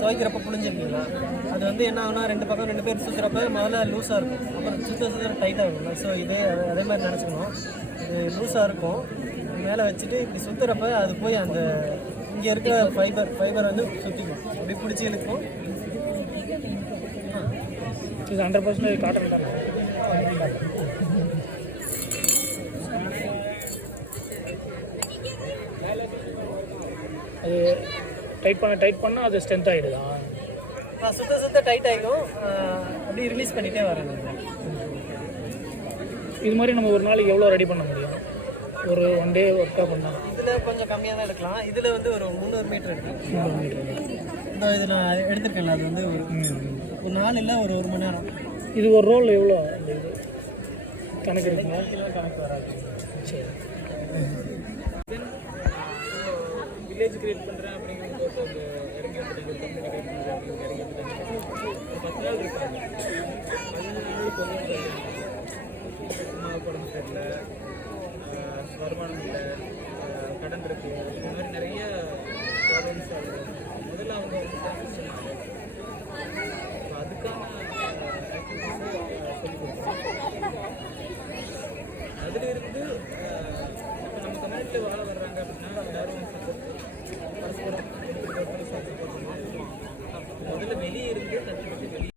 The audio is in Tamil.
துவைக்கிறப்ப புழிஞ்சிருக்கீங்களா, அது வந்து என்ன ஆகுனா 2 பக்கம் 2 பேர் சுற்றுறப்ப முதல்ல லூஸாக இருக்கும், அப்புறம் சுத்த டைட்டாக இருக்கும். ஸோ அதே மாதிரி நினச்சிக்கணும். இது லூஸாக இருக்கும், மேலே வச்சுட்டு இப்படி சுற்றுறப்ப அது போய் அந்த இங்கே இருக்கிற ஃபைபர் வந்து சுற்றிக்கும், அப்படி பிடிச்சி இழுக்கும். இது 100% காட்டன் தானே? அது டைட் பண்ணால் அது ஸ்ட்ரென்த் ஆகிடுதா? சுத்த டைட் ஆகிடும், அப்படி ரிலீஸ் பண்ணிகிட்டே வரேன். இது மாதிரி நம்ம ஒரு நாளைக்கு எவ்வளோ ரெடி பண்ண முடியும்? ஒரு 1 டே ஒர்க்காக பண்ணால் இதில் கொஞ்சம் கம்மியாக தான் எடுக்கலாம். இதில் வந்து ஒரு 300 மீட்டர் எடுக்கலாம். 300 மீட்டர் இந்த இது நான் எடுத்துருக்கேன்ல, அது வந்து ஒரு நாள் இல்லை, ஒரு 1 மணி நேரம். இது ஒரு ரோல் எவ்வளோ இந்த இது கணக்கு இருக்குங்களா? கணக்கு வராது. சரி. வில்லேஜ் கிரியேட் பண்ணுறேன் அப்படிங்கிறது இறங்கி வந்துட்டு ஒரு கம்பெனி கிரியேட் பண்ணுறேன் அப்படின்னு இறங்கி வந்துட்டு ஒரு 10 நாள் இருக்காங்க. 15 நாள் கொஞ்சம் உடம்பு சரியில்லை, வருமானம் இல்லை, கடன் இருக்குது, இந்த மாதிரி நிறைய ப்ராப்ளம்ஸ் ஆகுது. முதல்ல அவங்க வந்து அதுக்கான ஆக்டிவிட்டிஸை சொல்லிக் கொடுக்கணும். அதில் இருந்து இப்போ நம்ம கம்யூனிட்டியில் வாழ வர்றாங்க அப்படின்னா எல்லாரும் பரஸ்பரம்